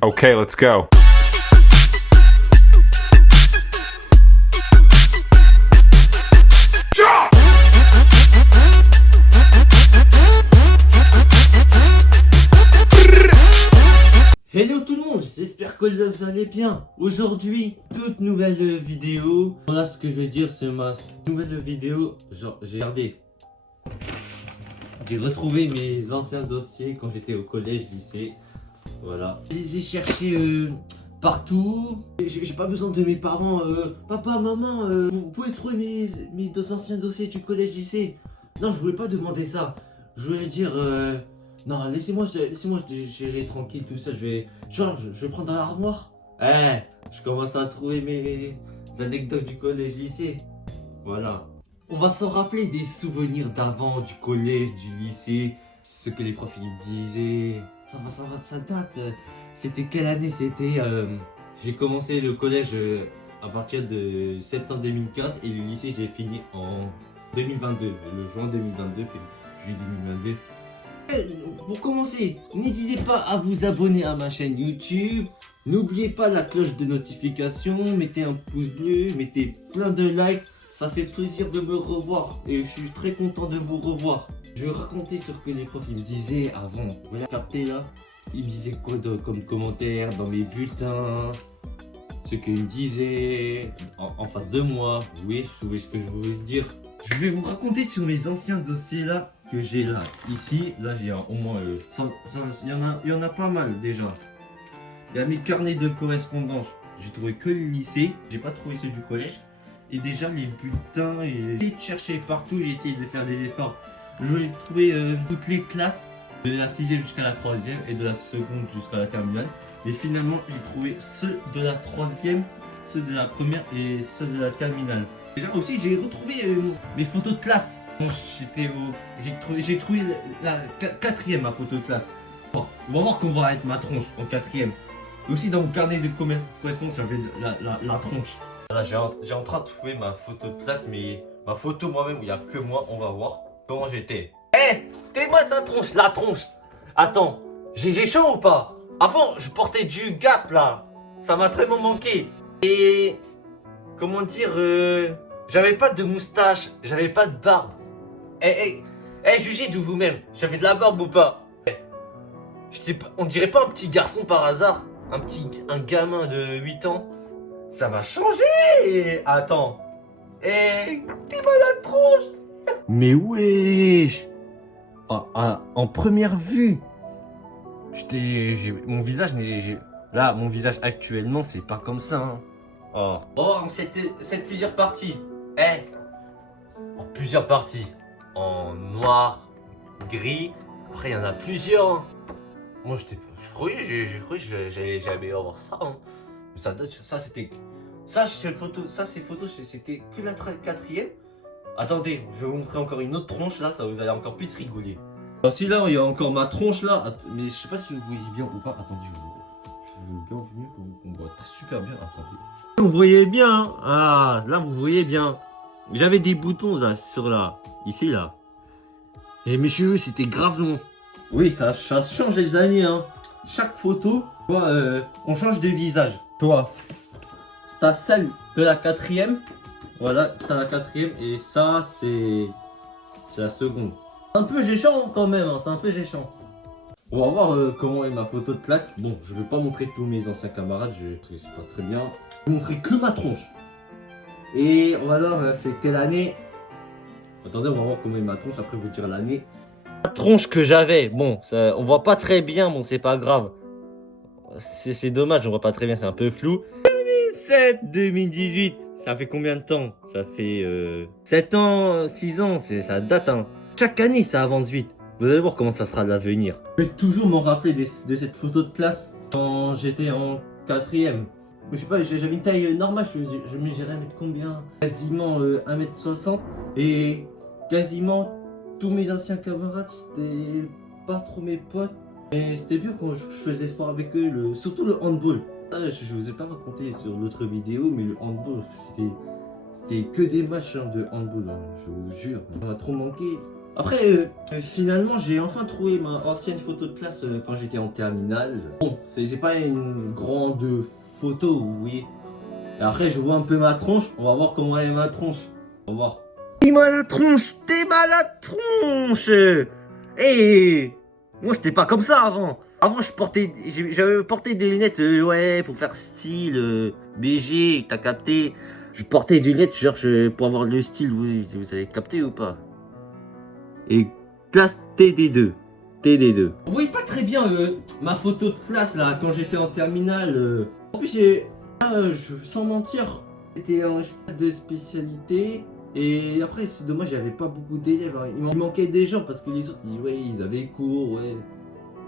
Okay, let's go. Hello tout le monde, j'espère que vous allez bien. Aujourd'hui, toute nouvelle vidéo. Voilà ce que je vais dire, c'est ma nouvelle vidéo. Genre, j'ai retrouvé mes anciens dossiers quand j'étais au collège, lycée. Voilà. Je les ai cherchés partout. J'ai pas besoin de mes parents. Papa, maman, vous pouvez trouver mes deux anciens dossiers du collège, lycée. Non, je voulais pas demander ça. Je voulais dire... Non, laissez-moi gérer tranquille tout ça. Je vais prendre dans l'armoire. Je commence à trouver mes anecdotes du collège lycée. Voilà. On va s'en rappeler des souvenirs d'avant, du collège, du lycée. Ce que les profs ils disaient. Ça date. C'était quelle année? J'ai commencé le collège à partir de septembre 2015 et le lycée j'ai fini en 2022. Le juin 2022, juillet 2022. Pour commencer, n'hésitez pas à vous abonner à ma chaîne YouTube. N'oubliez pas la cloche de notification. Mettez un pouce bleu, mettez plein de likes. Ça fait plaisir de me revoir et je suis très content de vous revoir. Je vais raconter ce que les profs ils me disaient avant. Vous voyez, capté là? Ils me disaient quoi comme commentaires dans mes bulletins. Ce qu'ils me disaient en face de moi. Oui, vous voyez ce que je voulais dire. Je vais vous raconter sur mes anciens dossiers là que j'ai là. Ici, là j'ai au moins il y en a pas mal déjà. Il y a mes carnets de correspondance. J'ai trouvé que le lycée. J'ai pas trouvé ceux du collège. Et déjà les bulletins, j'ai essayé de chercher partout. J'ai essayé de faire des efforts. Je voulais trouver toutes les classes de la 6e jusqu'à la 3e et de la seconde jusqu'à la terminale. Et finalement j'ai trouvé ceux de la 3e, ceux de la première et ceux de la terminale. Déjà aussi j'ai retrouvé mes photos de classe. J'ai trouvé la 4e ma photo de classe. Bon, on va voir qu'on va être ma tronche en 4e. Aussi dans mon carnet de correspondance j'avais la tronche. Là j'ai en train de trouver ma photo de classe, mais ma photo moi-même où il n'y a que moi. On va voir comment j'étais. Fais-moi sa tronche, la tronche. Attends, j'ai chaud ou pas? Avant je portais du Gap là. Ça m'a vraiment manqué. Et comment dire, j'avais pas de moustache, j'avais pas de barbe. Jugez de vous-même, j'avais de la barbe ou pas? On dirait pas un petit garçon par hasard? Un gamin de 8 ans? Ça va changer. Attends. T'es malade tronche. Mais wesh. En première vue. Mon visage là, mon visage actuellement, c'est pas comme ça. Hein. Oh, c'est plusieurs parties. En plusieurs parties. En noir, gris. Après, il y en a plusieurs. Hein. Moi, je croyais que j'allais jamais avoir ça. Hein. Mais c'était. Ces photos, c'était que la 4e. Attendez, je vais vous montrer encore une autre tronche là, ça vous allez encore plus rigoler. Alors, si là, il y a encore ma tronche là. Mais je sais pas si vous voyez bien ou pas. Attendez, je veux bien qu'on voit super bien. Attendez. Vous voyez bien, hein. Ah, là, vous voyez bien. J'avais des boutons là, ici là. Et mes cheveux, c'était grave long. Oui, ça change les années, hein. Chaque photo, tu vois, on change de visage. Tu vois, t'as celle de la 4e. Voilà, t'as la 4e et ça, c'est la seconde. Un peu géchant quand même, hein, c'est un peu géchant. On va voir comment est ma photo de classe. Bon, je vais pas montrer tous mes anciens camarades, je trouve c'est pas très bien. Je vais montrer que ma tronche. Et on va voir c'est quelle année. Attendez, on va voir comment est ma tronche, après vous dire l'année. La tronche que j'avais, bon, ça, on voit pas très bien, bon c'est pas grave. C'est dommage, on voit pas très bien, c'est un peu flou. 2007, 2018, ça fait combien de temps? Ça fait 7 ans, 6 ans, ça date hein. Chaque année ça avance vite. Vous allez voir comment ça sera l'avenir. Je vais toujours m'en rappeler de cette photo de classe quand j'étais en 4e. Je sais pas, j'avais une taille normale, je mesurais 1m combien? Quasiment 1m60 et quasiment tous mes anciens camarades c'était pas trop mes potes. Mais c'était bien quand je faisais sport avec eux, surtout le handball. Je vous ai pas raconté sur l'autre vidéo, mais le handball c'était que des matchs hein, de handball, hein, je vous jure. On a trop manqué. Après, finalement, j'ai enfin trouvé ma ancienne photo de classe quand j'étais en terminale. Bon, c'est pas une grande photo, vous voyez. Et après, je vois un peu ma tronche. On va voir comment elle est ma tronche. On va voir. T'es mal à la tronche, t'es mal à la tronche. Hey, moi j'étais pas comme ça avant. Avant j'avais porté des lunettes, ouais, pour faire style, BG, t'as capté. Je portais des lunettes genre pour avoir le style, vous avez capté ou pas? Et classe TD2. TD2. Vous voyez pas très bien ma photo de classe là quand j'étais en terminale. En plus, sans mentir, c'était en classe de spécialité. Et après, c'est dommage, j'avais pas beaucoup d'élèves. Hein. Il manquait des gens parce que les autres, ils avaient cours, ouais.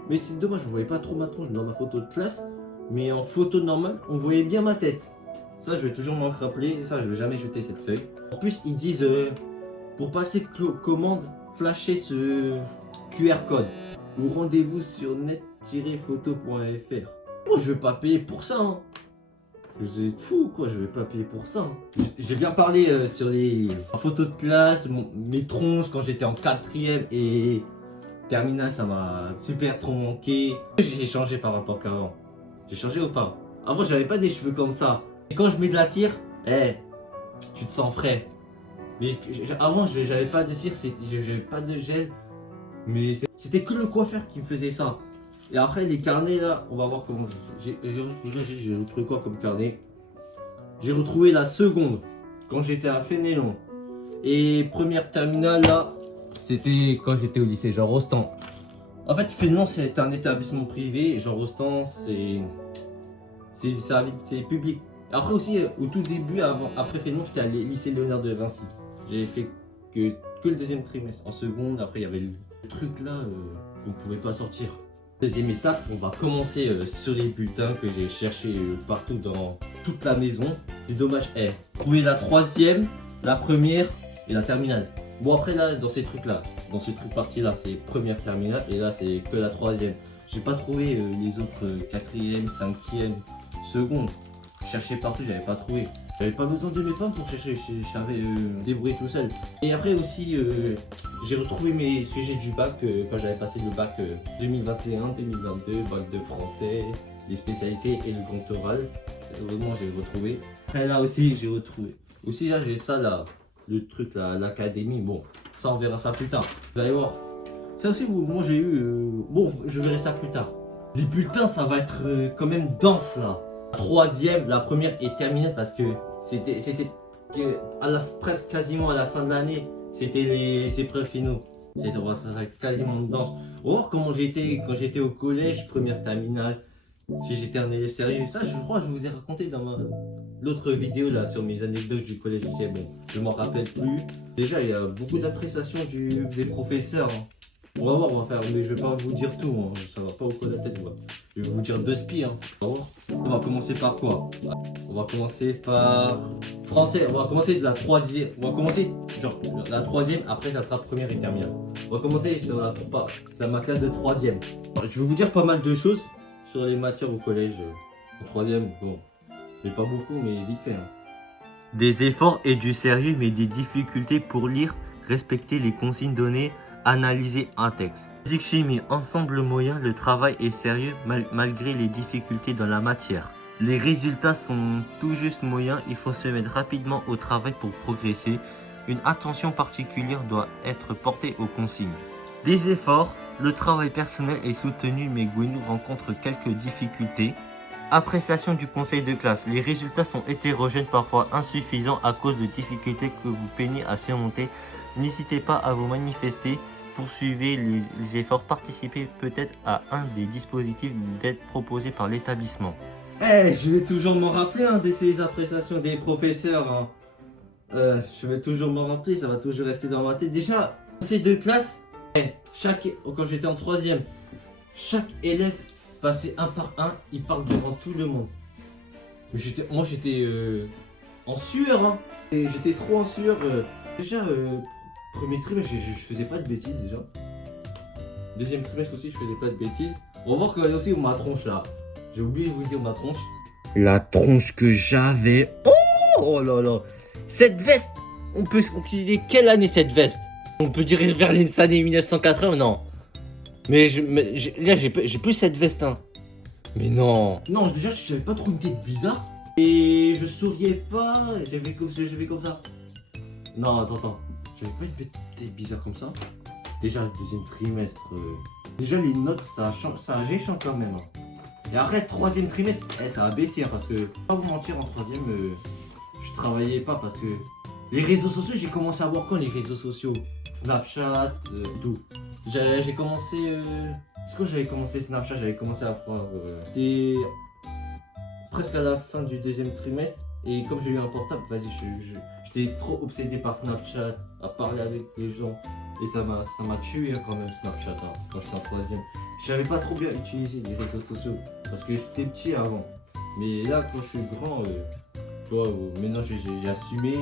Mais c'est dommage, on voyait pas trop ma tronche dans ma photo de classe. Mais en photo normale, on voyait bien ma tête. Ça, je vais toujours m'en rappeler. Ça, je vais jamais jeter cette feuille. En plus, ils disent pour passer commande, flasher ce QR code ou rendez-vous sur net-photo.fr. Moi, je vais pas payer pour ça. Hein. Vous êtes fou quoi, je vais pas payer pour ça. Hein. J'ai bien parlé sur les photos de classe, mes tronches quand j'étais en 4ème et terminale, ça m'a super trop manqué. J'ai changé par rapport qu'avant. J'ai changé ou pas? Avant, j'avais pas des cheveux comme ça. Et quand je mets de la cire, tu te sens frais. Mais avant, j'avais pas de cire, j'avais pas de gel. Mais c'était que le coiffeur qui me faisait ça. Et après, les carnets là, on va voir comment. J'ai retrouvé quoi comme carnet? J'ai retrouvé la seconde, quand j'étais à Fénélon. Et première terminale là, c'était quand j'étais au lycée Jean Rostand. En fait, Fénélon, c'est un établissement privé. Jean Rostand, c'est public. Après aussi, au tout début, après Fénélon, j'étais à lycée Léonard de Vinci. J'ai fait que le deuxième trimestre. En seconde, après, il y avait le truc là qu'on pouvait pas sortir. Deuxième étape, on va commencer sur les bulletins que j'ai cherché partout dans toute la maison. C'est dommage, trouver la troisième, la première et la terminale. Bon après là, dans ces trucs là, dans ces trucs parties là, c'est première terminale et là c'est que la troisième. J'ai pas trouvé les autres quatrième, cinquième, seconde. Chercher partout, j'avais pas trouvé. J'avais pas besoin de mes parents pour chercher, je savais débrouiller tout seul. Et après aussi, j'ai retrouvé mes sujets du bac quand j'avais passé le bac 2021-2022, bac de français, les spécialités et le grand oral. Heureusement, j'ai retrouvé. Après là aussi, j'ai retrouvé. Aussi là, j'ai ça là, le truc là, l'académie. Bon, ça on verra ça plus tard. Vous allez voir. Ça aussi, moi j'ai eu. Bon, je verrai ça plus tard. Les bulletins, ça va être quand même dense là. La troisième, la première est terminée parce que c'était presque quasiment à la fin de l'année, c'était les épreuves finaux. Ça va être quasiment dense. On va voir comment j'étais quand j'étais au collège, première terminale, si j'étais un élève sérieux. Ça, je crois que je vous ai raconté dans l'autre vidéo là sur mes anecdotes du collège lycée. Bon, je m'en rappelle plus. Déjà, il y a beaucoup d'appréciation des professeurs. Hein. On va voir, on va faire, mais je vais pas vous dire tout, hein. Ça va pas vous coller la tête, moi. Je vais vous dire 2 spies. Hein. On va commencer par quoi? On va commencer par français. On va commencer de la troisième. On va commencer genre la troisième. Après, ça sera première et terminale. On va commencer sur ma classe de troisième. Je vais vous dire pas mal de choses sur les matières au collège. En troisième, bon, mais pas beaucoup, mais vite fait. Hein. Des efforts et du sérieux, mais des difficultés pour lire, respecter les consignes données, analyser un texte. Physique chimie, ensemble moyen, le travail est sérieux malgré les difficultés dans la matière. Les résultats sont tout juste moyens, il faut se mettre rapidement au travail pour progresser. Une attention particulière doit être portée aux consignes. Des efforts, le travail personnel est soutenu mais Gwenou rencontre quelques difficultés. Appréciation du conseil de classe, les résultats sont hétérogènes, parfois insuffisants à cause de difficultés que vous peinez à surmonter. N'hésitez pas à vous manifester, poursuivez les efforts, participez peut-être à un des dispositifs d'aide proposés par l'établissement. Je vais toujours m'en rappeler de ces appréciations des professeurs. Hein. Je vais toujours m'en rappeler, ça va toujours rester dans ma tête. Déjà, ces deux classes, quand j'étais en troisième, chaque élève passait un par un, il parle devant tout le monde. Moi j'étais en sueur, hein. J'étais trop en sueur. Déjà, premier trimestre, je faisais pas de bêtises déjà. Deuxième trimestre aussi, je faisais pas de bêtises. On va voir que aussi ma tronche là. J'ai oublié de vous dire ma tronche. La tronche que j'avais. Oh là là. Cette veste, on peut se considérer quelle année cette veste? On peut dire vers les années 1980, non. Mais, là, j'ai plus cette veste, hein. Mais non. Non, déjà, j'avais pas trop une tête bizarre. Et je souriais pas. J'avais comme ça. Non, attends. J'avais pas une tête bizarre comme ça. Déjà, le deuxième trimestre. Déjà, les notes, ça a géchant quand même. Hein. Et après, troisième trimestre, ça a baissé. Hein, parce que, pas vous mentir, en troisième, je travaillais pas. Parce que les réseaux sociaux, j'ai commencé à voir quand les réseaux sociaux Snapchat, tout. J'ai commencé. Est-ce que j'avais commencé Snapchat? J'avais commencé à prendre. C'était presque à la fin du deuxième trimestre. Et comme j'ai eu un portable, vas-y, j'étais trop obsédé par Snapchat, à parler avec les gens. Et ça m'a tué hein, quand même Snapchat hein, quand j'étais en troisième. Je savais pas trop bien utiliser les réseaux sociaux parce que j'étais petit avant. Mais là, quand je suis grand, tu vois, maintenant j'ai assumé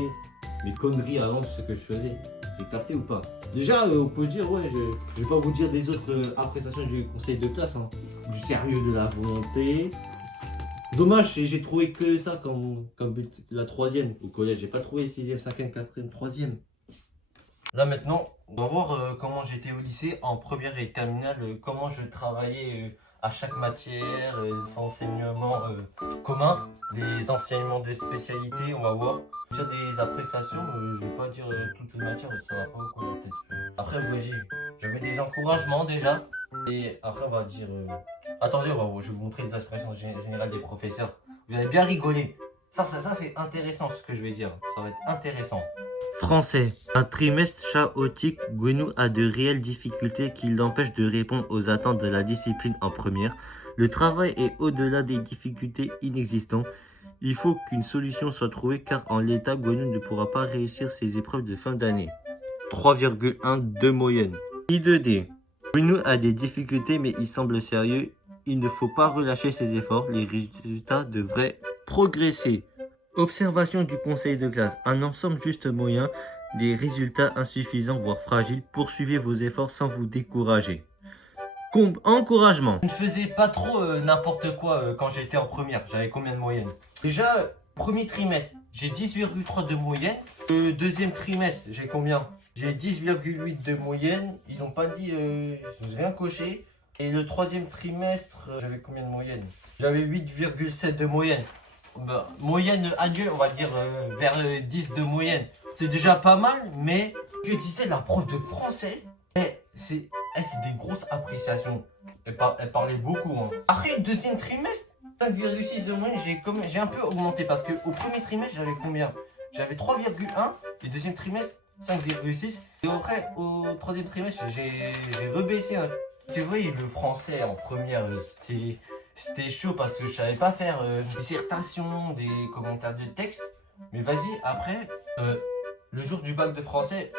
mes conneries avant ce que je faisais. C'est capté ou pas? Déjà, on peut dire, ouais, je vais pas vous dire des autres appréciations du conseil de classe. Hein. Du sérieux, de la volonté. Dommage, j'ai trouvé que ça comme but la troisième au collège. J'ai pas trouvé 6e, 5e, 4e, 3e. Là maintenant, on va voir comment j'étais au lycée en première et terminale, comment je travaillais à chaque matière, les enseignements communs, les enseignements de spécialité, on va voir. Dire des appréciations, je vais pas dire toutes les matières, ça va pas beaucoup la tête. Après, voyez, j'avais des encouragements déjà, et après on va dire... Attendez, je vais vous montrer les expressions générales des professeurs. Vous allez bien rigoler. Ça c'est intéressant ce que je vais dire, ça va être intéressant. Français. Un trimestre chaotique, Gwenou a de réelles difficultés qui l'empêchent de répondre aux attentes de la discipline en première. Le travail est au-delà des difficultés inexistantes. Il faut qu'une solution soit trouvée car en l'état, Gwenou ne pourra pas réussir ses épreuves de fin d'année. 3,1 de moyenne. I2D. Gwenou a des difficultés mais il semble sérieux. Il ne faut pas relâcher ses efforts. Les résultats devraient progresser. Observation du conseil de classe. Un ensemble juste moyen, des résultats insuffisants voire fragiles. Poursuivez vos efforts sans vous décourager. Encouragement. Je ne faisais pas trop n'importe quoi quand j'étais en première. J'avais combien de moyenne? Déjà, premier trimestre, j'ai 10,3 de moyenne. Le deuxième trimestre, j'ai combien? J'ai 10,8 de moyenne. Ils n'ont pas dit, je n'ai rien coché. Et le troisième trimestre, j'avais combien de moyenne? J'avais 8,7 de moyenne. Bah, moyenne annuelle, on va dire vers 10 de moyenne. C'est déjà pas mal, mais que disait la prof de français, c'est des grosses appréciations. Elle parlait beaucoup. Hein. Après le deuxième trimestre, 5,6 de moyenne, j'ai un peu augmenté parce qu'au premier trimestre, j'avais combien? J'avais 3,1 et deuxième trimestre, 5,6. Et après, au troisième trimestre, j'ai rebaissé. Hein. Tu vois, le français en première, c'était chaud parce que je savais pas faire des dissertations, des commentaires de texte. Mais vas-y, après, le jour du bac de français,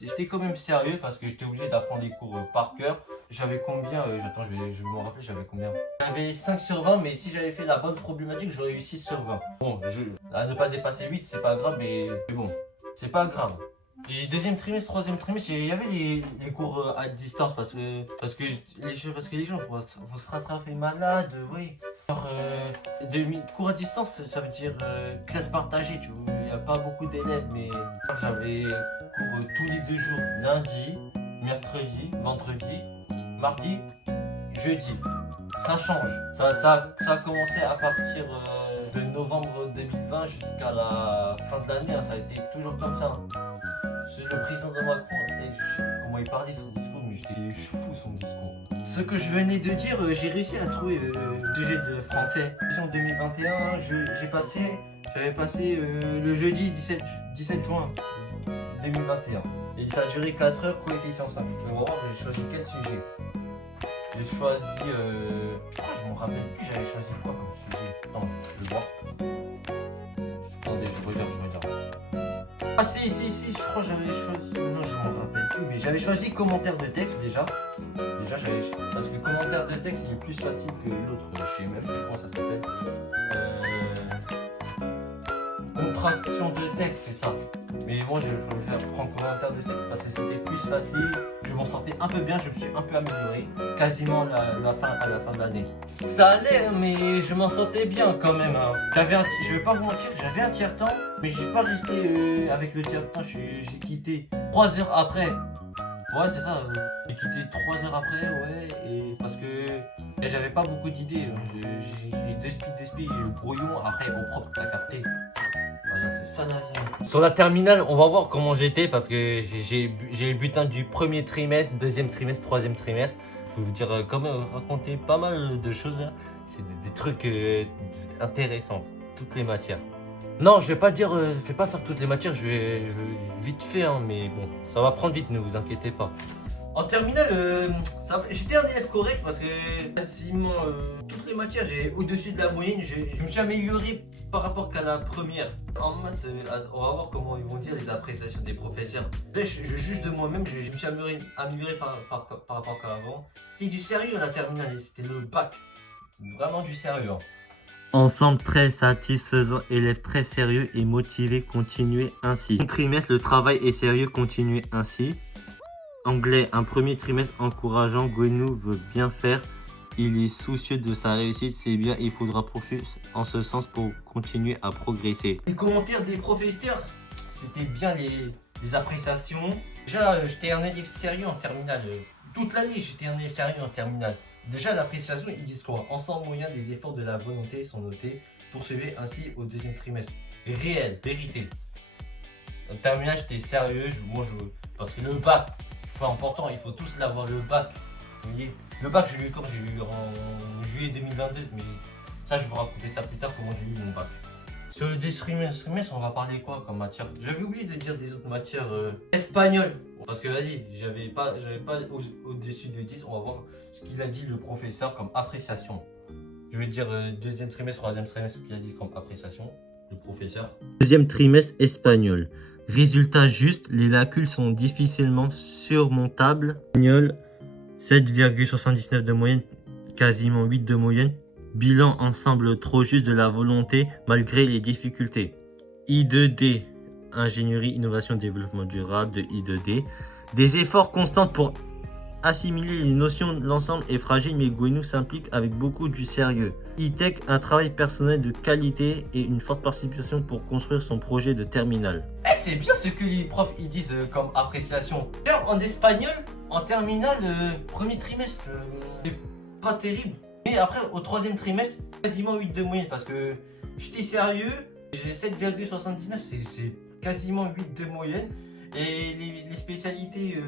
j'étais quand même sérieux parce que j'étais obligé d'apprendre les cours par cœur. J'avais combien attends, je vais me rappeler, j'avais combien? J'avais 5 sur 20, mais si j'avais fait la bonne problématique, j'aurais eu 6 sur 20. Bon, à ne pas dépasser 8, c'est pas grave, mais bon, c'est pas grave. Et deuxième trimestre, troisième trimestre, il y avait les cours à distance parce que les gens vont se rattraper malades, oui. Alors, cours à distance, ça veut dire classe partagée, tu vois. Il n'y a pas beaucoup d'élèves, mais j'avais cours tous les 2 jours, lundi, mercredi, vendredi, mardi, jeudi. Ça change. Ça a commencé à partir de novembre 2020 jusqu'à la fin de l'année. Hein, ça a été toujours comme ça. C'est le président de Macron, comment il parlait son discours, mais j'étais fou son discours. Ce que je venais de dire, j'ai réussi à trouver le sujet de français. En 2021, j'avais passé le jeudi 17 juin 2021. Et ça a duré 4 heures, coefficient 5. On va voir, j'ai choisi quel sujet. J'ai choisi, je me rappelle plus, j'avais choisi quoi comme sujet. Attends, je vais voir. Attendez, je regarde. Ah si, je crois que j'avais choisi, non je m'en rappelle plus, mais j'avais choisi commentaire de texte déjà. Parce que commentaire de texte il est plus facile que l'autre, je sais même pas comment ça s'appelle. Contraction de texte, c'est ça. Mais moi je vais prendre commentaire de texte parce que c'était plus facile, je m'en sentais un peu bien, je me suis un peu amélioré, quasiment à la fin de l'année. Ça allait, mais je m'en sentais bien quand même. Hein. Je vais pas vous mentir, j'avais un tiers-temps, mais je suis pas resté avec le tiers-temps, j'ai quitté. 3 heures après, Ouais, c'est ça. J'ai quitté 3 heures après, ouais, et parce que j'avais pas beaucoup d'idées. J'ai des le brouillon, après au propre, t'as capté. Voilà, c'est ça la vie. Sur la terminale, on va voir comment j'étais parce que j'ai le butin du premier trimestre, deuxième trimestre, troisième trimestre. Je vais vous dire, quand même, raconter pas mal de choses là. C'est des trucs intéressants, toutes les matières. Non, je vais pas dire, je vais pas faire toutes les matières, je vais vite fait, hein, mais bon, ça va prendre vite, ne vous inquiétez pas. En terminale, j'étais un élève correct parce que quasiment toutes les matières, j'ai au-dessus de la moyenne, je me suis amélioré par rapport qu'à la première. En maths, on va voir comment ils vont dire les appréciations des professeurs. Là, je juge de moi-même, je me suis amélioré par rapport qu'à avant. C'était du sérieux la terminale, c'était le bac. Vraiment du sérieux. Hein. Ensemble très satisfaisant, élèves très sérieux et motivés, continuez ainsi. Un trimestre, le travail est sérieux, continuez ainsi. Anglais, un premier trimestre encourageant, Gwenou veut bien faire, il est soucieux de sa réussite, c'est bien, il faudra poursuivre en ce sens pour continuer à progresser. Les commentaires des professeurs, c'était bien les appréciations. Déjà, j'étais un élève sérieux en terminale. Toute l'année, j'étais un élève sérieux en terminale. Déjà, l'appréciation, ils disent quoi? Ensemble moyen des efforts de la volonté sont notés. Poursuivez ainsi au deuxième trimestre. Réel, vérité. En terminale, j'étais sérieux. Parce que le bac, c'est important. Il faut tous l'avoir, le bac. Vous voyez, le bac, j'ai eu quand? J'ai eu en juillet 2022. Mais ça, je vais vous raconter ça plus tard, comment j'ai eu mon bac. Sur le deuxième trimestre, on va parler quoi comme matière? J'avais oublié de dire des autres matières. Espagnol. Parce que vas-y, j'avais pas au-dessus de 10. On va voir ce qu'il a dit le professeur comme appréciation. Je vais dire deuxième trimestre, troisième trimestre, ce qu'il a dit comme appréciation, le professeur. Deuxième trimestre espagnol. Résultat juste, les lacunes sont difficilement surmontables. Espagnol, 7,79 de moyenne, quasiment 8 de moyenne. Bilan ensemble trop juste de la volonté malgré les difficultés. I2D, ingénierie, innovation, développement durable de I2D. Des efforts constants pour assimiler les notions de l'ensemble est fragile, mais Gwenou s'implique avec beaucoup du sérieux. E-Tech, un travail personnel de qualité et une forte participation pour construire son projet de terminale. C'est bien ce que les profs ils disent comme appréciation. En espagnol, en terminale, premier trimestre, c'est pas terrible. Mais après, au troisième trimestre, quasiment 8 de moyenne parce que j'étais sérieux. J'ai 7,79, c'est quasiment 8 de moyenne. Et les spécialités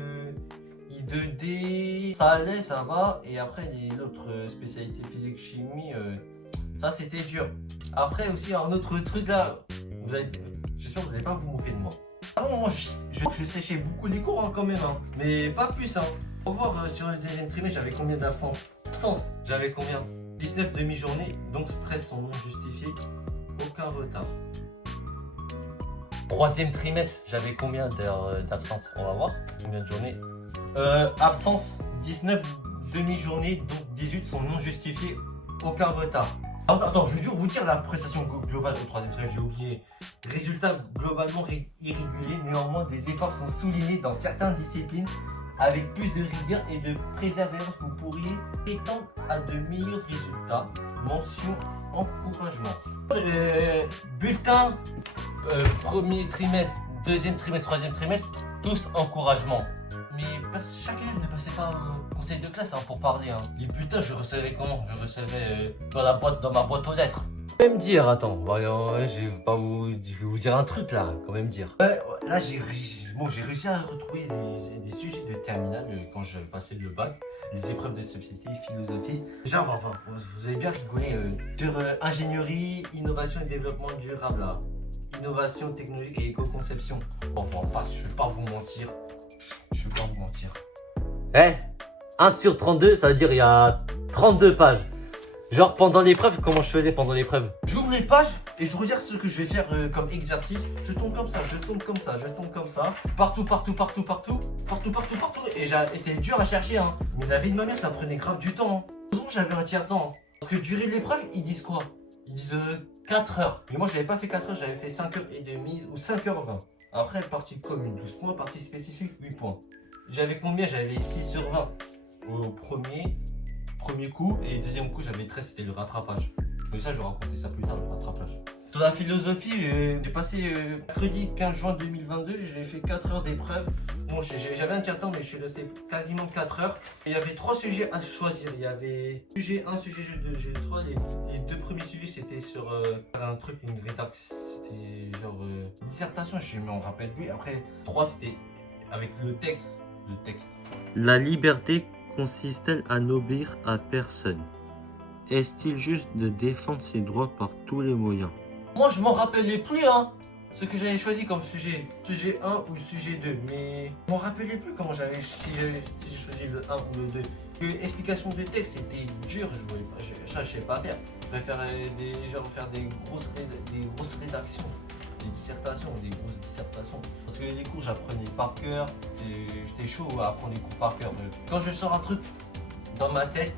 I2D, ça allait, ça va. Et après, l'autre spécialité physique, chimie, ça c'était dur. Après aussi, un autre truc là, j'espère que vous n'allez pas vous moquer de moi. Avant, moi, je séchais beaucoup les cours hein, quand même, hein, mais pas plus. Hein. Pour voir sur le deuxième trimestre, j'avais combien d'absences? J'avais combien? 19 demi-journées, donc stress sont non justifiés, aucun retard. Troisième trimestre, j'avais combien d'heures d'absence? On va voir. Combien de journées? Absence, 19 demi-journées, donc 18 sont non justifiées, aucun retard. Attends, je vais vous dire la prestation globale au troisième trimestre, j'ai oublié. Résultat globalement irrégulier, néanmoins des efforts sont soulignés dans certaines disciplines. Avec plus de rigueur et de persévérance, vous pourriez prétendre à de meilleurs résultats. Mention encouragement. Bulletin, premier trimestre, deuxième trimestre, troisième trimestre, tous encouragement. Mais chaque élève ne passait pas au conseil de classe hein, pour parler. Hein. Les bulletins, je recevais comment? Je recevais dans ma boîte aux lettres. Quand même dire, attends, je vais vous dire un truc là, quand même dire. Là, j'ai réussi à retrouver des sujets de terminale quand j'avais passé le bac, les épreuves de société, philosophie. Déjà, vous avez bien rigolé sur ingénierie, innovation et développement durable, là. Innovation technologique et éco-conception. Bon, je vais pas vous mentir. Eh, 1 sur 32, ça veut dire il y a 32 pages. Genre pendant l'épreuve, comment je faisais pendant l'épreuve? J'ouvre les pages et je regarde ce que je vais faire comme exercice. Je tombe comme ça, je tombe comme ça, je tombe comme ça. Partout. Et c'est dur à chercher, hein. Mais la vie de ma mère, ça prenait grave du temps. Hein. Heureusement que j'avais un tiers-temps. Hein. Parce que durée de l'épreuve, ils disent quoi? Ils disent 4 heures. Mais moi, j'avais pas fait 4 heures, j'avais fait 5h30 ou 5h20. Après, partie commune, 12 points, partie spécifique, 8 points. J'avais combien? J'avais 6 sur 20 au premier coup, et deuxième coup j'avais 13, c'était le rattrapage. Mais ça je vais raconter ça plus tard, le rattrapage. Sur la philosophie, j'ai passé mercredi 15 juin 2022, j'ai fait 4 heures d'épreuve. Bon, j'avais un tiers-temps, mais je suis resté quasiment 4 heures. Et il y avait 3 sujets à choisir. Il y avait sujet 1, sujet 2, sujet 3. Les 2 premiers sujets, c'était sur un truc, une rédaction. C'était genre dissertation, je ne me rappelle plus. Après, 3, c'était avec le texte. La liberté consiste-t-elle à n'obéir à personne? Est-il juste de défendre ses droits par tous les moyens? Moi, je m'en rappelais plus, hein. Ce que j'avais choisi comme sujet 1 ou sujet 2, mais je m'en rappelais plus comment si j'ai choisi le 1 ou le 2. Explication de texte, c'était dur, je sais pas faire. Je préfère faire des grosses rédactions, des dissertations, des grosses dissertations. Parce que les cours, j'apprenais par cœur, et j'étais chaud à apprendre les cours par cœur. Quand je sors un truc dans ma tête,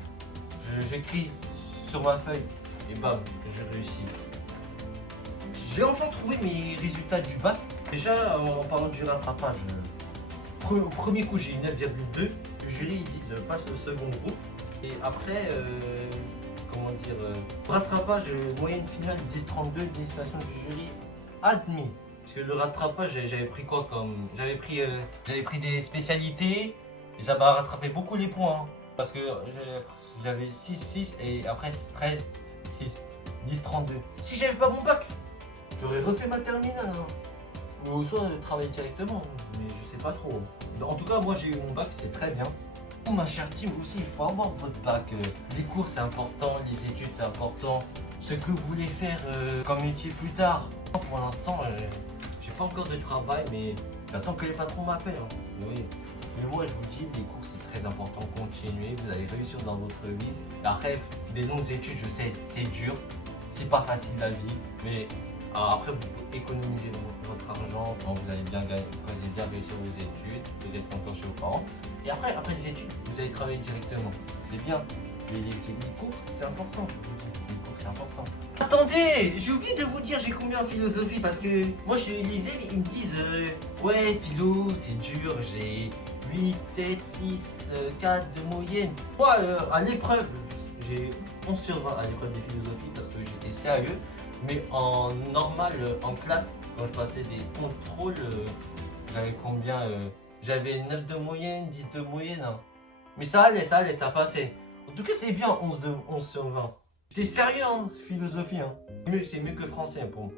j'écris sur ma feuille, et bam, je réussis. J'ai enfin trouvé mes résultats du bac. Déjà, en parlant du rattrapage, au premier coup, j'ai eu 9,2. Le jury, ils disent passe au second groupe. Et après, rattrapage, moyenne finale 10,32, destination du jury, admis. Parce que le rattrapage, j'avais pris quoi comme. J'avais pris des spécialités, et ça m'a rattrapé beaucoup les points. Hein. Parce que j'avais 6 et après 13, 6, 10,32. Si j'avais pas mon bac, j'aurais refait ma terminale, hein. Ou soit travailler directement, mais je sais pas trop. En tout cas, moi j'ai eu mon bac, c'est très bien. Ma chère team aussi, il faut avoir votre bac. Les cours c'est important, les études c'est important. Ce que vous voulez faire comme métier plus tard. Pour l'instant, j'ai pas encore de travail, mais j'attends que les patrons m'appellent. Hein. Oui. Mais moi je vous dis, les cours c'est très important, continuez, vous allez réussir dans votre vie. Après, des longues études, je sais, c'est dur, c'est pas facile la vie, mais après, vous pouvez économiser votre argent quand vous allez bien réussir vos études, vous restez encore chez vos parents. Et après les études, vous allez travailler directement. C'est bien. Mais les cours, c'est important, je vous dis. Les cours, c'est important. Attendez, j'ai oublié de vous dire j'ai combien en philosophie parce que moi je suis Élysée, ils me disent ouais, philo, c'est dur, j'ai 8, 7, 6, 4 de moyenne. Moi, à l'épreuve, j'ai 11 sur 20 à l'épreuve de philosophie parce que j'étais sérieux. Mais en normal, en classe, quand je passais des contrôles, j'avais combien j'avais 9 de moyenne, 10 de moyenne. Hein. Mais ça allait, ça passait. En tout cas, c'est bien 11 sur 20. J'étais sérieux, hein, philosophie. Hein. C'est mieux que français pour moi.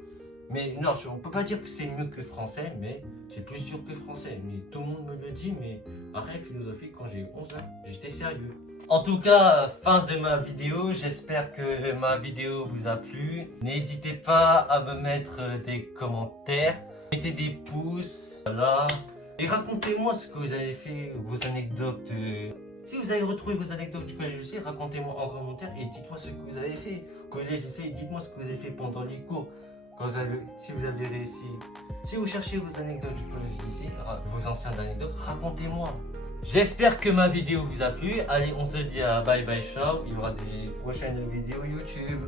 Mais non, on peut pas dire que c'est mieux que français, mais c'est plus dur que français. Mais tout le monde me le dit, mais arrête, philosophie, quand j'ai eu 11 ans, j'étais sérieux. En tout cas, fin de ma vidéo, j'espère que ma vidéo vous a plu. N'hésitez pas à me mettre des commentaires, mettez des pouces, voilà. Et racontez-moi ce que vous avez fait, vos anecdotes. Si vous avez retrouvé vos anecdotes du collège lycée, racontez-moi en commentaire et dites-moi ce que vous avez fait. Collège lycée, dites-moi ce que vous avez fait pendant les cours. Si vous avez réussi. Si vous cherchez vos anecdotes du collège lycée, vos anciennes anecdotes, racontez-moi. J'espère que ma vidéo vous a plu. Allez, on se dit à bye bye ciao. Il y aura des prochaines vidéos YouTube.